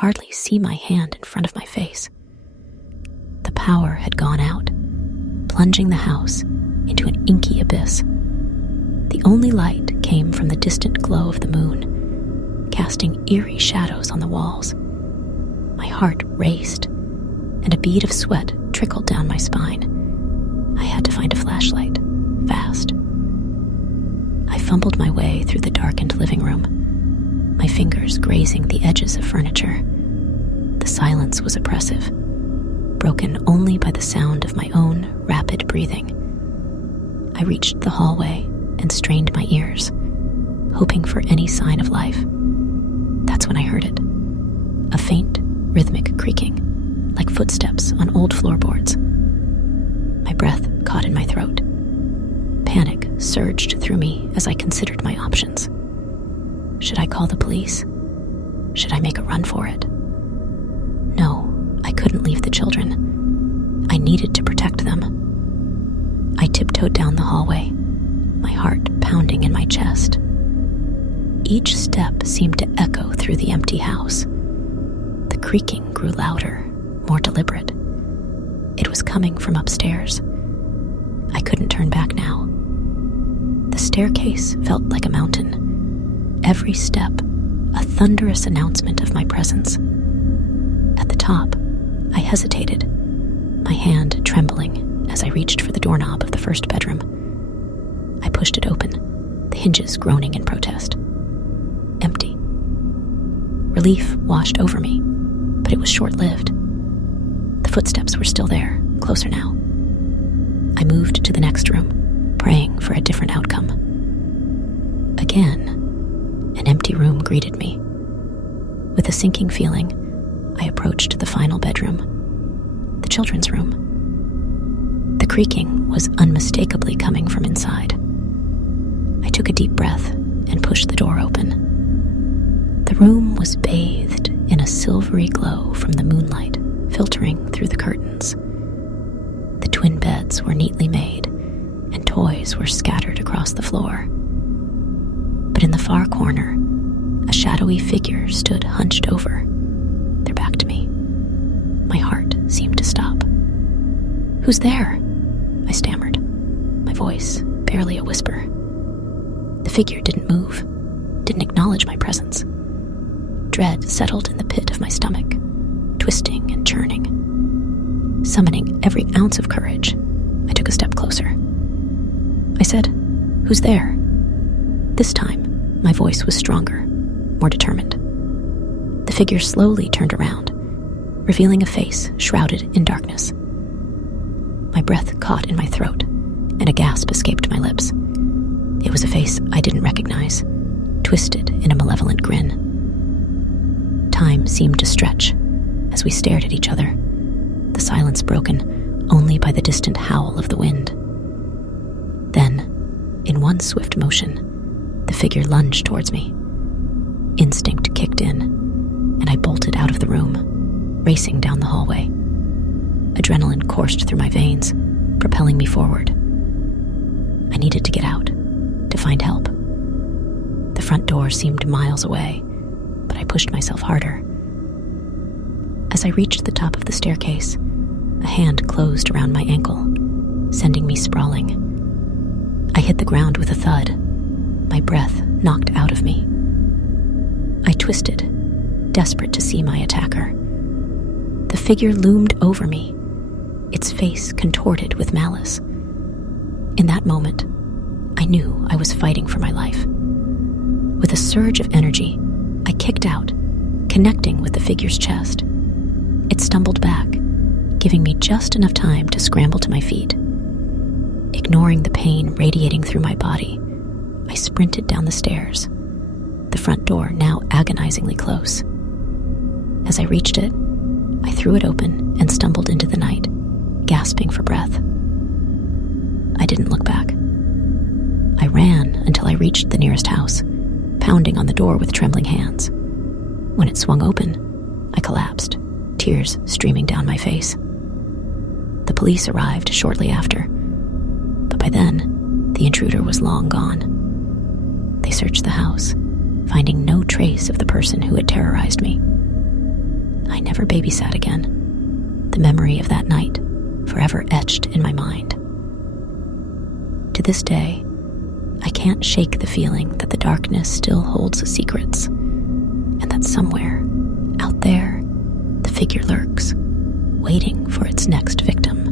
hardly see my hand in front of my face. The power had gone out, plunging the house into an inky abyss. The only light came from the distant glow of the moon, casting eerie shadows on the walls. My heart raced, and a bead of sweat trickled down my spine. I had to find a flashlight, fast. I fumbled my way through the darkened living room, my fingers grazing the edges of furniture. The silence was oppressive, broken only by the sound of my own rapid breathing. I reached the hallway and strained my ears, hoping for any sign of life. That's when I heard it. A faint, rhythmic creaking, like footsteps on old floorboards. My breath caught in my throat. Panic surged through me as I considered my options. Should I call the police? Should I make a run for it? No, I couldn't leave the children. I needed to protect them. I tiptoed down the hallway, my heart pounding in my chest. Each step seemed to echo through the empty house. The creaking grew louder, more deliberate. It was coming from upstairs. I couldn't turn back now. The staircase felt like a mountain. Every step, a thunderous announcement of my presence. At the top, I hesitated, my hand trembling as I reached for the doorknob of the first bedroom. I pushed it open, the hinges groaning in protest. Empty. Relief washed over me, but it was short-lived. The footsteps were still there, closer now. I moved to the next room, praying for a different outcome. Again, an empty room greeted me. With a sinking feeling, I approached the final bedroom, the children's room. The creaking was unmistakably coming from inside. I took a deep breath and pushed the door open. The room was bathed in a silvery glow from the moonlight filtering through the curtains. The twin beds were neatly made, and toys were scattered across the floor. But in the far corner, a shadowy figure stood hunched over, their back to me. My heart seemed to stop. "Who's there?" I stammered, my voice barely a whisper. The figure didn't move, didn't acknowledge my presence. Dread settled in the pit of my stomach, twisting and churning. Summoning every ounce of courage, I took a step closer. I said, "Who's there?" This time, my voice was stronger, more determined. The figure slowly turned around, revealing a face shrouded in darkness. My breath caught in my throat, and a gasp escaped my lips. It was a face I didn't recognize, twisted in a malevolent grin. Time seemed to stretch as we stared at each other, the silence broken only by the distant howl of the wind. Then, in one swift motion, the figure lunged towards me. Instinct kicked in, and I bolted out of the room, racing down the hallway. Adrenaline coursed through my veins, propelling me forward. I needed to get out, to find help. The front door seemed miles away, but I pushed myself harder. As I reached the top of the staircase, a hand closed around my ankle, sending me sprawling. I hit the ground with a thud, my breath knocked out of me. I twisted, desperate to see my attacker. The figure loomed over me, its face contorted with malice. In that moment, I knew I was fighting for my life. With a surge of energy, I kicked out, connecting with the figure's chest. It stumbled back, giving me just enough time to scramble to my feet. Ignoring the pain radiating through my body, I sprinted down the stairs, the front door now agonizingly close. As I reached it, I threw it open and stumbled into the night, gasping for breath. I didn't look back. I ran until I reached the nearest house, pounding on the door with trembling hands. When it swung open, I collapsed, tears streaming down my face. The police arrived shortly after, but by then, the intruder was long gone. They searched the house, finding no trace of the person who had terrorized me. never babysat again, the memory of that night forever etched in my mind. To this day, I can't shake the feeling that the darkness still holds secrets, and that somewhere, out there, the figure lurks, waiting for its next victim.